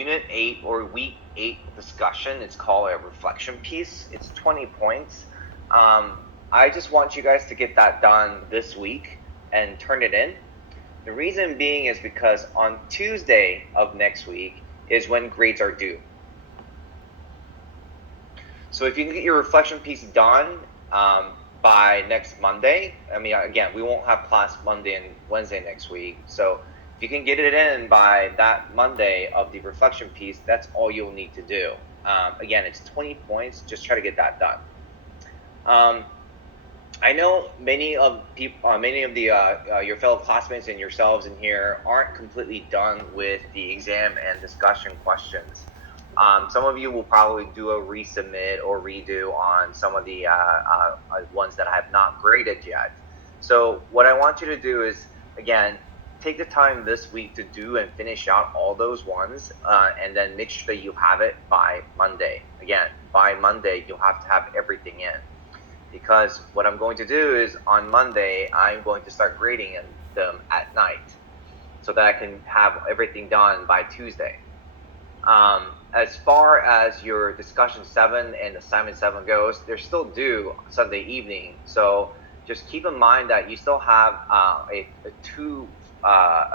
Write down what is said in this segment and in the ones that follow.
Unit 8 or Week 8 discussion. It's called a reflection piece. It's 20 points. I just want you guys to get that done this week and turn it in. The reason being is because on Tuesday of next week is when grades are due. So if you can get your reflection piece done by next Monday, I mean, again, we won't have class Monday and Wednesday next week. So if you can get it in by that Monday of the reflection piece, that's all you'll need to do. Again, it's 20 points. Just try to get that done. I know many of the your fellow classmates and yourselves in here aren't completely done with the exam and discussion questions. Some of you will probably do a resubmit or redo on some of the ones that I have not graded yet. So what I want you to do is, again, take the time this week to do and finish out all those ones, and then make sure that you have it by Monday. Again, by Monday, you'll have to have everything in. Because what I'm going to do is on Monday, I'm going to start grading them at night so that I can have everything done by Tuesday. As far as your discussion 7 and assignment 7 goes, they're still due Sunday evening. So just keep in mind that you still have a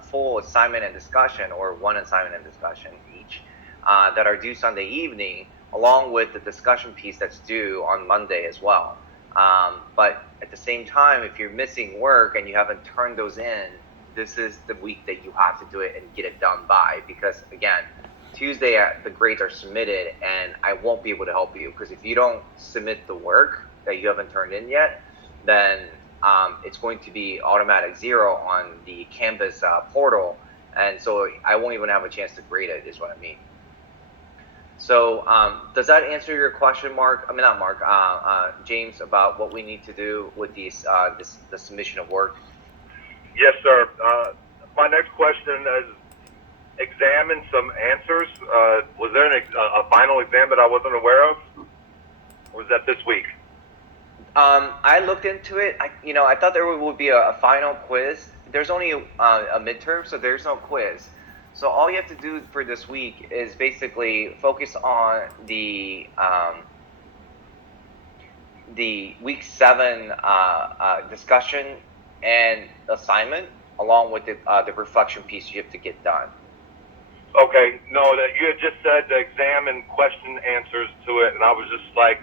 full assignment and discussion, or one assignment and discussion each, that are due Sunday evening, along with the discussion piece that's due on Monday as well. But at the same time, if you're missing work and you haven't turned those in, this is the week that you have to do it and get it done by, because again, Tuesday the grades are submitted and I won't be able to help you, because if you don't submit the work that you haven't turned in yet, then it's going to be automatic 0 on the Canvas portal, and so I won't even have a chance to grade it, is what I mean. So does that answer your question, Mark? I mean, not Mark, James, about what we need to do with these the submission of work? Yes, sir. My next question is examine some answers. Was there a final exam that I wasn't aware of? Or was that this week? I looked into it. I thought there would be a final quiz. There's only a midterm, so there's no quiz. So all you have to do for this week is basically focus on the week 7 discussion and assignment, along with the reflection piece you have to get done. Okay, no, that you had just said the exam and question answers to it, and I was just like,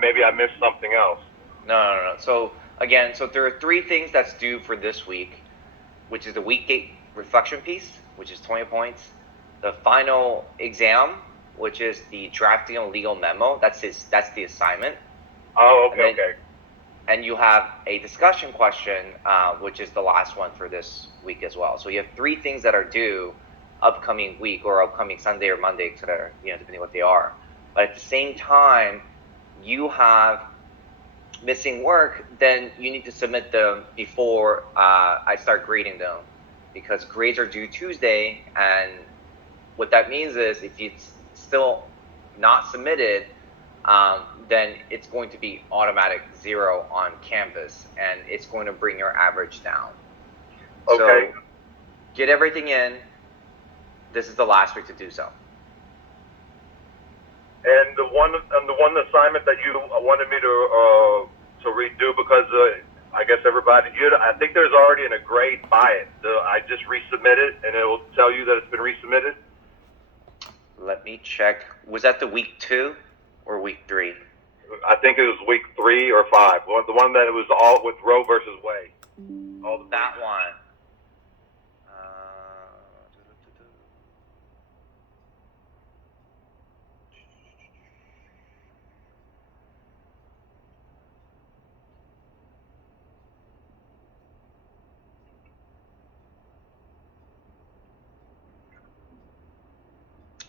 maybe I missed something else. No. So again, there are 3 things that's due for this week, which is the week 8 reflection piece, which is 20 points. The final exam, which is the drafting a legal memo. That's the assignment. Oh, okay. And you have a discussion question, which is the last one for this week as well. So you have 3 things that are due upcoming week, or upcoming Sunday or Monday, etc. Depending what they are. But at the same time, you have missing work, then you need to submit them before I start grading them, because grades are due Tuesday, and what that means is if it's still not submitted, then it's going to be automatic 0 on Canvas, and it's going to bring your average down. Okay. So get everything in. This is the last week to do so. And the one assignment that you wanted me to redo, because I guess everybody, I think there's already a grade by it. I just resubmit it, and it will tell you that it's been resubmitted. Let me check. Was that the week 2 or week 3? I think it was week 3 or 5. The one that was all with Roe versus Wade. That one.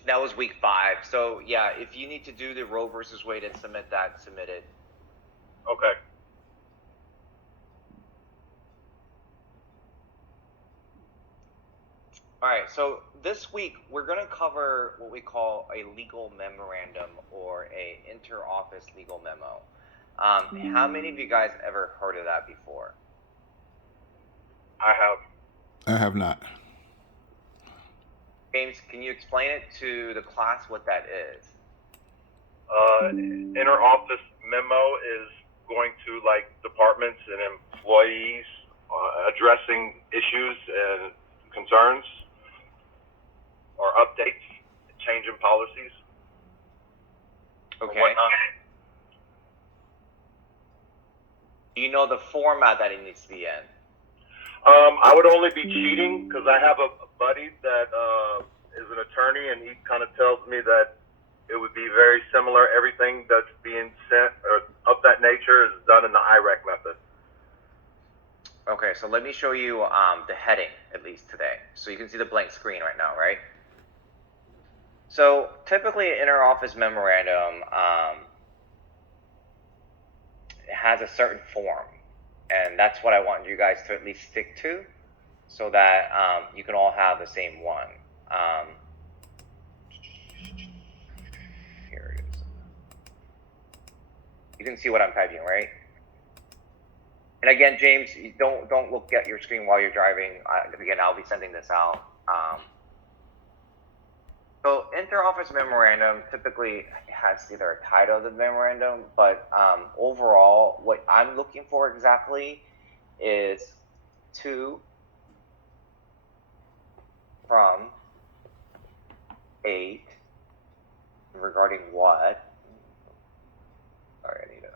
That was week 5. So yeah, if you need to do the Roe versus Wade and submit it. Okay. All right, so this week we're going to cover what we call a legal memorandum, or a inter-office legal memo. How many of you guys ever heard of that before? I have. I have not. James, can you explain it to the class what that is? Inner office memo is going to like departments and employees addressing issues and concerns or updates, change in policies. Okay. Do you know the format that it needs to be in? I would only be cheating because I have a buddy that is an attorney, and he kind of tells me that it would be very similar. Everything that's being sent or of that nature is done in the IRAC method. Okay, so let me show you the heading, at least today. So you can see the blank screen right now, right? So typically an inter-office memorandum has a certain form, and that's what I want you guys to at least stick to, so that you can all have the same one. Here it is. You can see what I'm typing, right? And again, James, don't look at your screen while you're driving. Again, I'll be sending this out. So inter-office memorandum typically has either a title of the memorandum, but overall, what I'm looking for exactly is to, from, 8, regarding what. Sorry, I need to.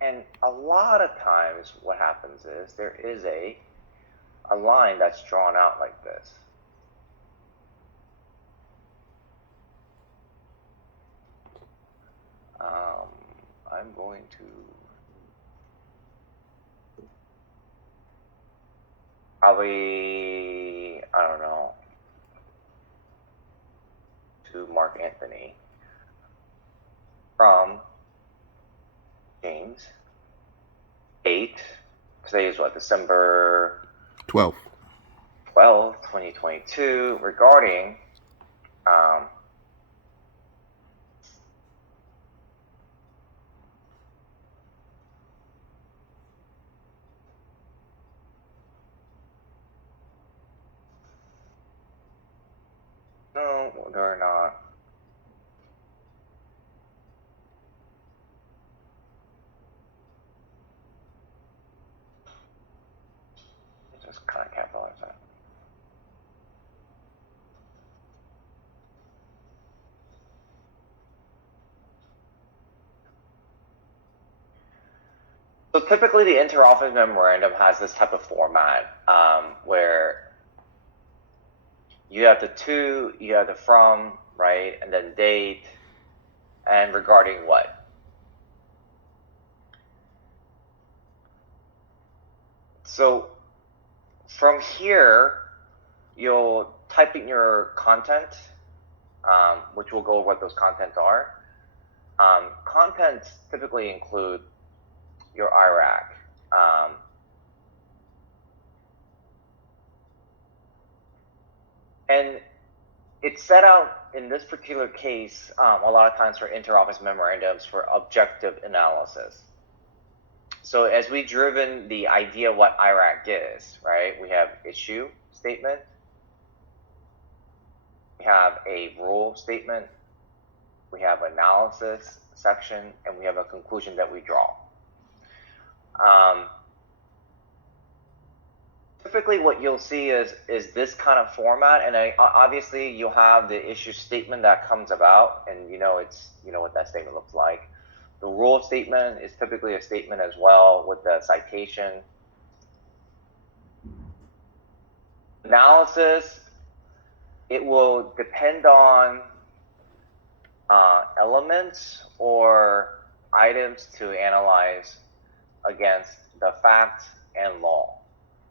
And a lot of times what happens is there is a line that's drawn out like this. I'm going to probably, I don't know, to Mark Anthony from James 8. Today is what, December 12th, 2022, regarding no, they're not. Just kind of capitalize that. So typically the inter-office memorandum has this type of format where you have the to, you have the from, right? And then date, and regarding what. So from here, you'll type in your content, which will go over what those contents are. Contents typically include your IRAC. And it's set out in this particular case, a lot of times for inter-office memorandums for objective analysis. So as we've driven the idea of what IRAC is, right? We have issue statement, we have a rule statement, we have analysis section, and we have a conclusion that we draw. Typically what you'll see is this kind of format, and obviously you'll have the issue statement that comes about, and you know what that statement looks like. The rule statement is typically a statement as well with the citation. Analysis, it will depend on elements or items to analyze against the facts and law,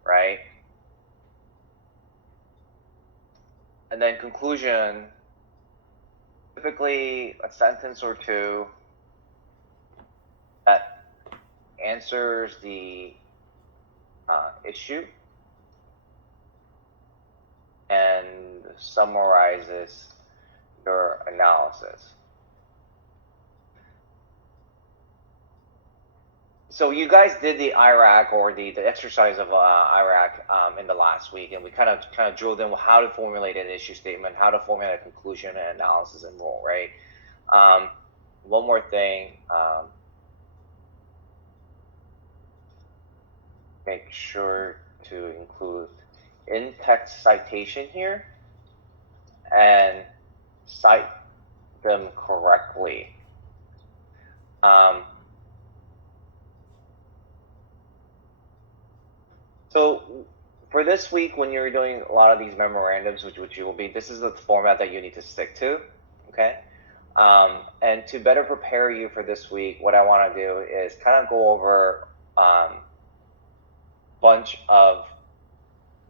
right? And then conclusion, typically a sentence or two that answers the issue and summarizes your analysis. So you guys did the IRAC or the exercise of IRAC in the last week, and we kind of drilled in how to formulate an issue statement, how to formulate a conclusion and analysis and rule, right? One more thing. Make sure to include in-text citation here and cite them correctly. So for this week, when you're doing a lot of these memorandums, which you will be, this is the format that you need to stick to, okay? And to better prepare you for this week, what I want to do is kind of go over bunch of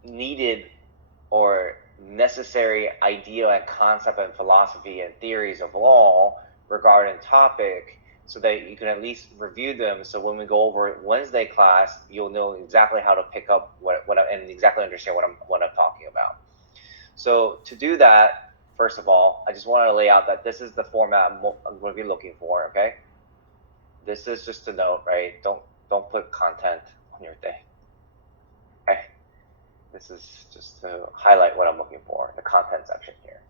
needed or necessary idea and concept and philosophy and theories of law regarding topic, so that you can at least review them. So when we go over Wednesday class, you'll know exactly how to pick up what and exactly understand what I'm talking about. So to do that, first of all, I just want to lay out that this is the format I'm going to be looking for. Okay, this is just a note, right? Don't put content on your thing. Okay, this is just to highlight what I'm looking for, the content section here.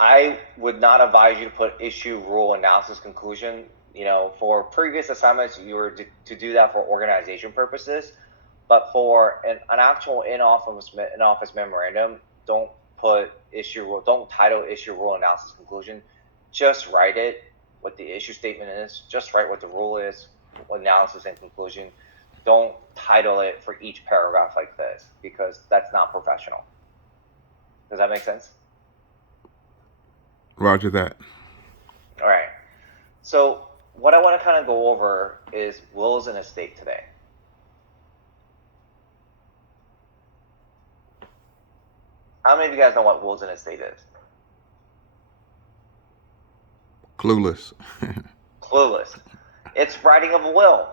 I would not advise you to put issue, rule, analysis, conclusion. You know, for previous assignments, you were to do that for organization purposes, but for an actual in-office memorandum, don't put issue, rule, don't title issue, rule, analysis, conclusion. Just write it, what the issue statement is. Just write what the rule is, analysis, and conclusion. Don't title it for each paragraph like this, because that's not professional. Does that make sense? Roger that. All right. So what I want to kind of go over is wills and estate today. How many of you guys know what wills and estate is? Clueless. Clueless. It's writing of a will.